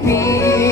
peace.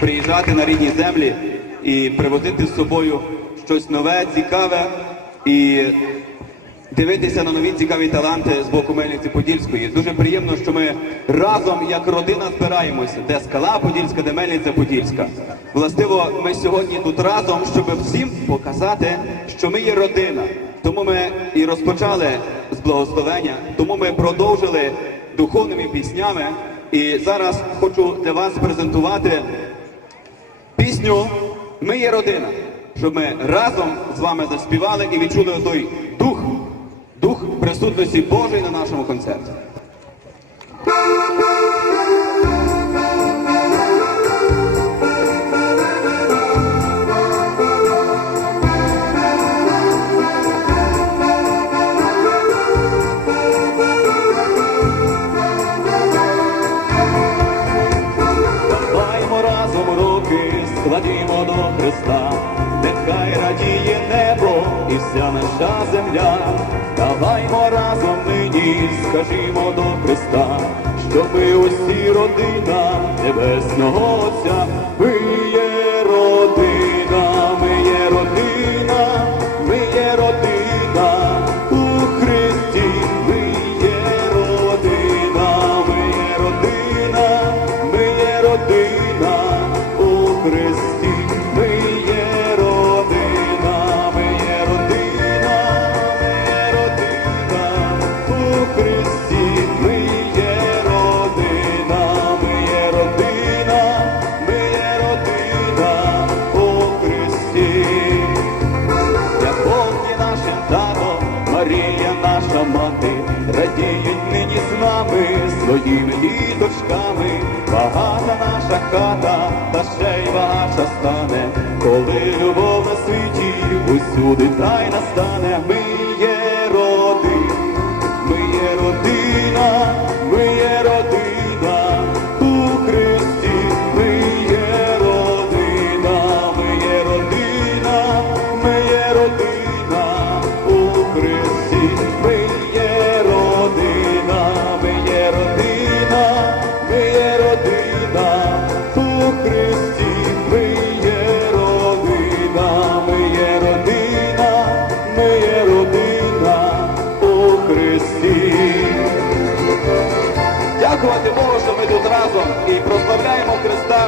Приїжджати на рідні землі і привозити з собою щось нове, цікаве і дивитися на нові цікаві таланти з боку Мельниці Подільської. Дуже приємно, що ми разом як родина збираємося, де скала Подільська, де Мельниця Подільська. Властиво, ми сьогодні тут разом, щоб всім показати, що ми є родина. Тому ми і розпочали з благословення, тому ми продовжили духовними піснями. І зараз хочу для вас презентувати пісню Ми є родина, щоб ми разом з вами заспівали і відчули той дух, дух присутності Божої на нашому концерті. Наша земля. Даваймо разом нині, скажімо до Христа, щоби усі родина Небесного Отця, радіють нині з нами, своїми діточками, багата наша хата, та ще й ваша стане, коли любов на світі усюди та й настане,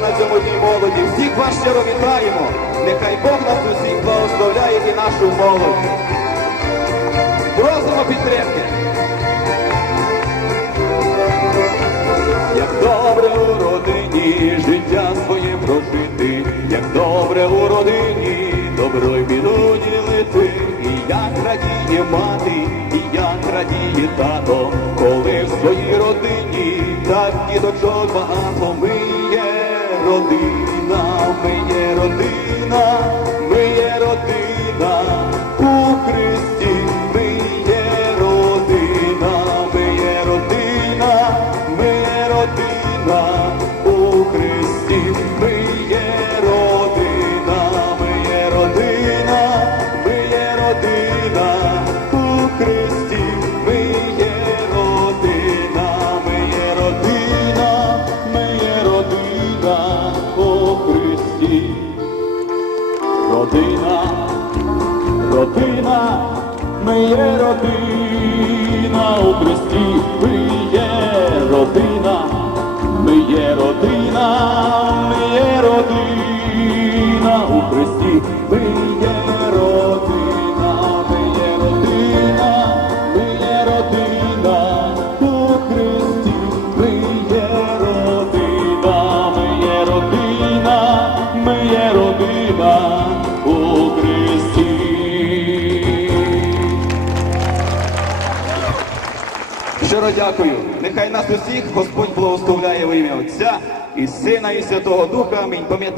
На цьому дні молоді. Всіх вас щиро вітаємо. Нехай Бог нас усіх благословляє і нашу молодь. Просимо підтримки. Як добре у родині життя своє прожити, як добре у родині добро й біду ділити, і як радіє мати, і як радіє тато, коли в своїй родині так діточок багато ми родина, в мене родина,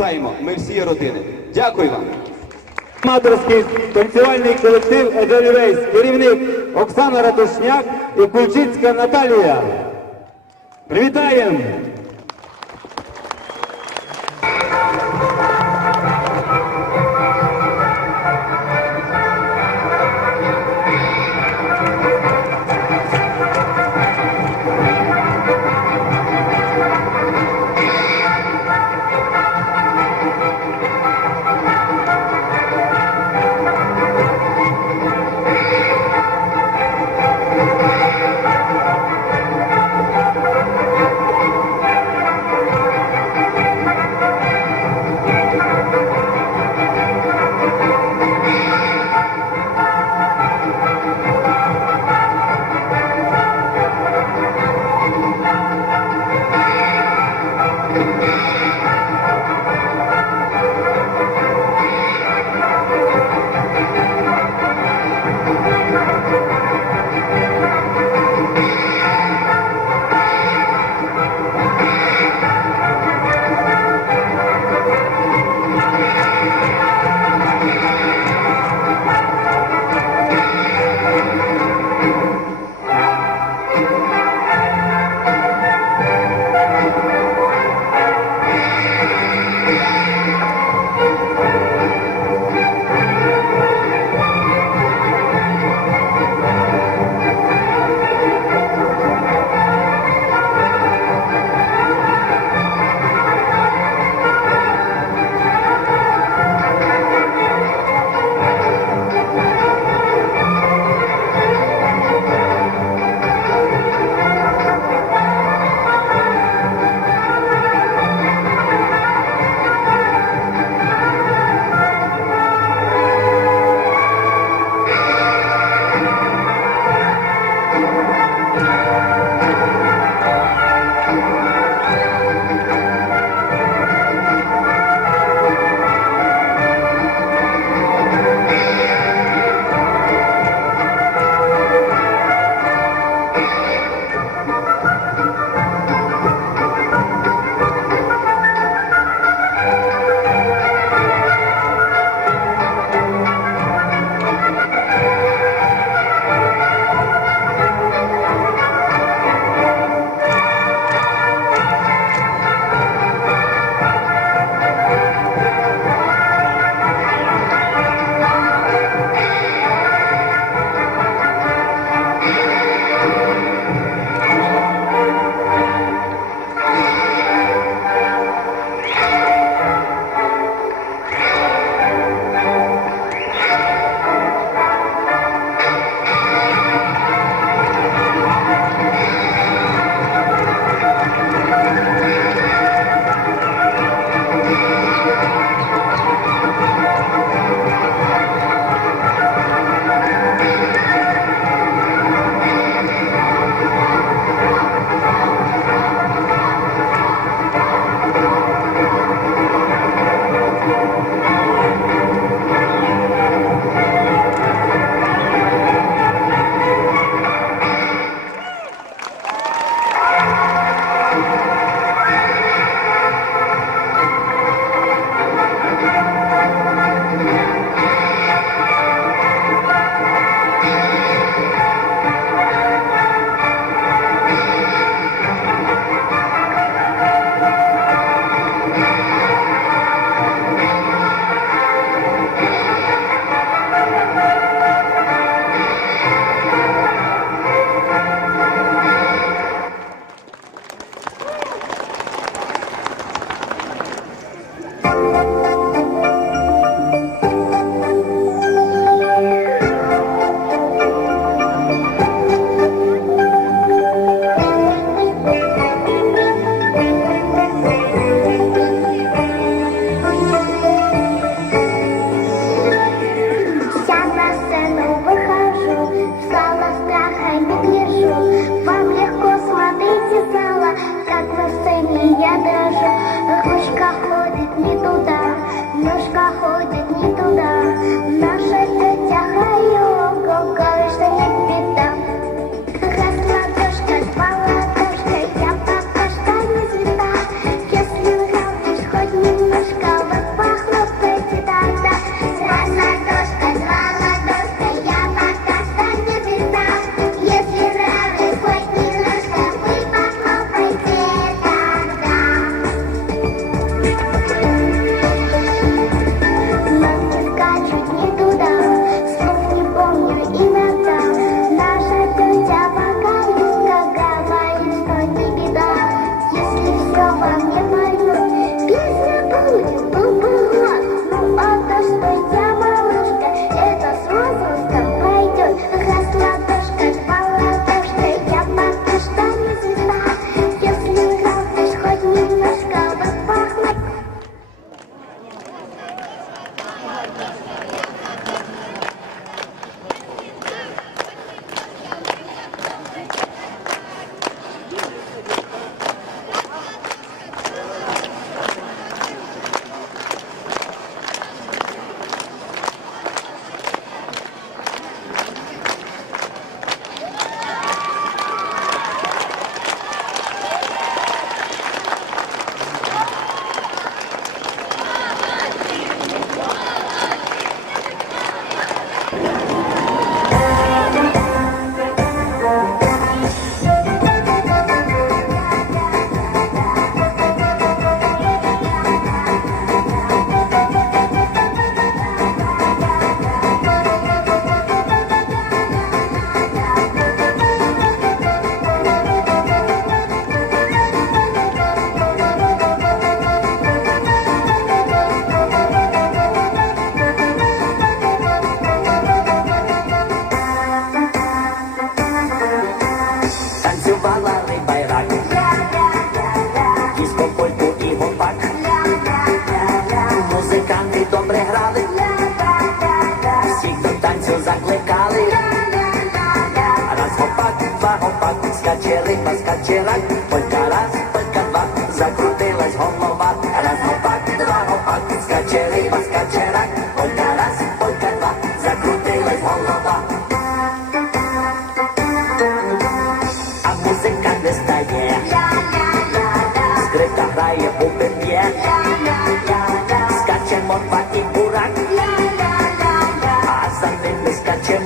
Пам'ятаємо, ми всі родини. Дякую вам. Аматорський танцювальний колектив Едельвейс, керівник Оксана Ратушняк і Кульчицька Наталія. Привітаємо!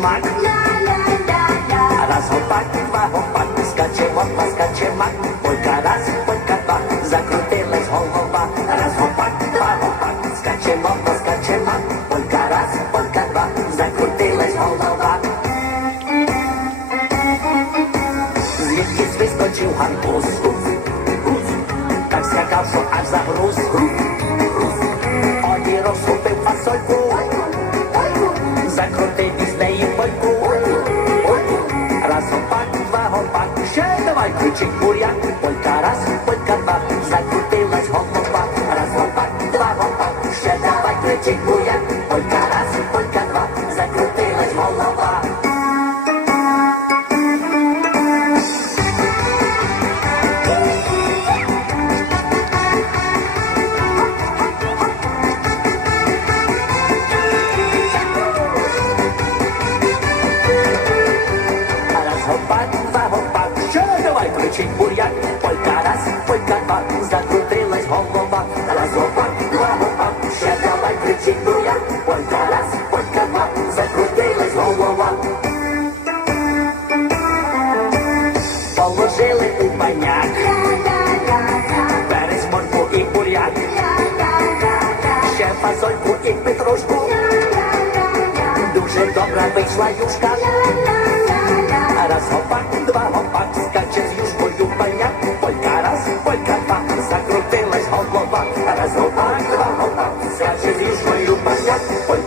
Скаче мак. Раз гопак, два гопак, скаче морква, скаче мак, полька раз, полька два, закрутилась голова. Раз гопак, два гопак, скаче морква, скаче мак, полька раз, полька два, закрутилась голова. Звідки вискочив гарбуз? Так скакав, що аж загруз. Одірок схопив фасольку, гопак, ще давай кричить буряк. Полька раз, полька петрушку, дуже добра вийшла юшка. Раз гопак, два гопак, скаче з юшкою паня, полька раз, полька два, закрутилась голова. Раз гопак, два гопак, скаче з юшкою полька